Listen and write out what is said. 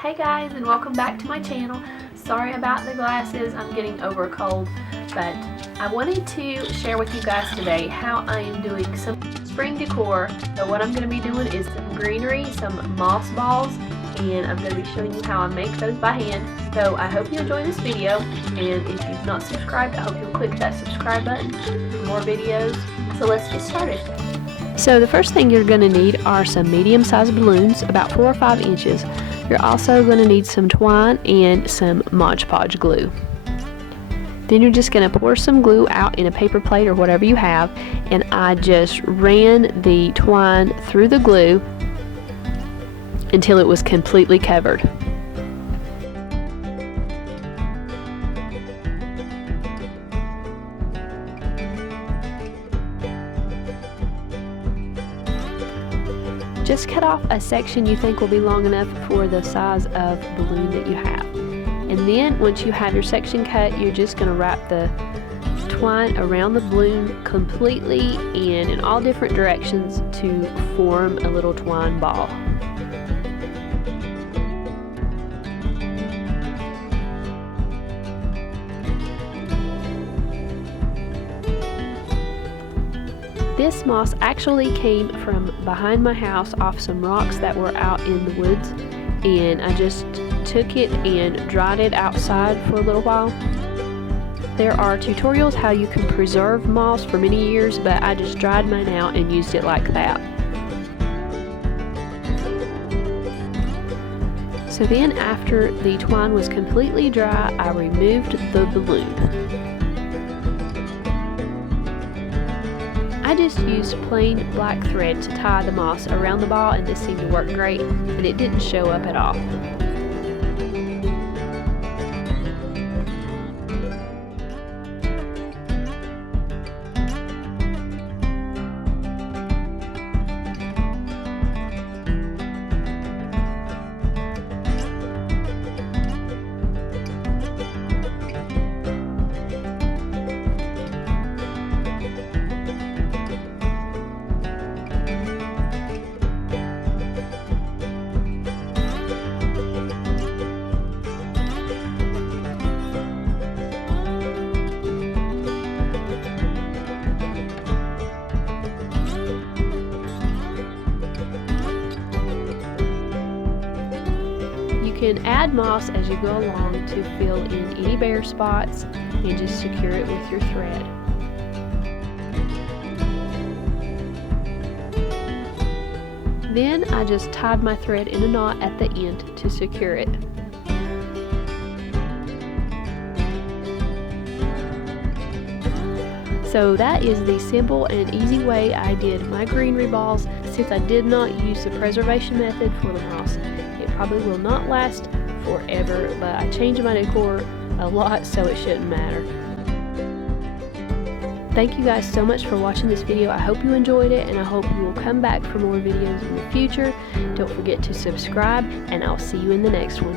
Hey guys, and welcome back to my channel. Sorry about the glasses, I'm getting over a cold, but I wanted to share with you guys today how I am doing some spring decor. So what I'm going to be doing is some greenery, some moss balls, and I'm going to be showing you how I make those by hand. So I hope you enjoy this video, and if you've not subscribed, I hope you'll click that subscribe button for more videos. So let's get started. So the first thing you're going to need are some medium-sized balloons, about 4 or 5 inches. You're also going to need some twine and some Mod Podge glue. Then you're just going to pour some glue out in a paper plate or whatever you have, and I just ran the twine through the glue until it was completely covered. Just cut off a section you think will be long enough for the size of balloon that you have. And then once you have your section cut, you're just going to wrap the twine around the balloon completely and in all different directions to form a little twine ball. This moss actually came from behind my house off some rocks that were out in the woods, and I just took it and dried it outside for a little while. There are tutorials how you can preserve moss for many years, but I just dried mine out and used it like that. So then after the twine was completely dry, I removed the balloon. I just used plain black thread to tie the moss around the ball, and this seemed to work great, and it didn't show up at all. You can add moss as you go along to fill in any bare spots and just secure it with your thread. Then I just tied my thread in a knot at the end to secure it. So that is the simple and easy way I did my greenery balls. Since I did not use the preservation method for the moss, it probably will not last forever, but I changed my decor a lot, so it shouldn't matter. Thank you guys so much for watching this video. I hope you enjoyed it, and I hope you will come back for more videos in the future. Don't forget to subscribe, and I'll see you in the next one.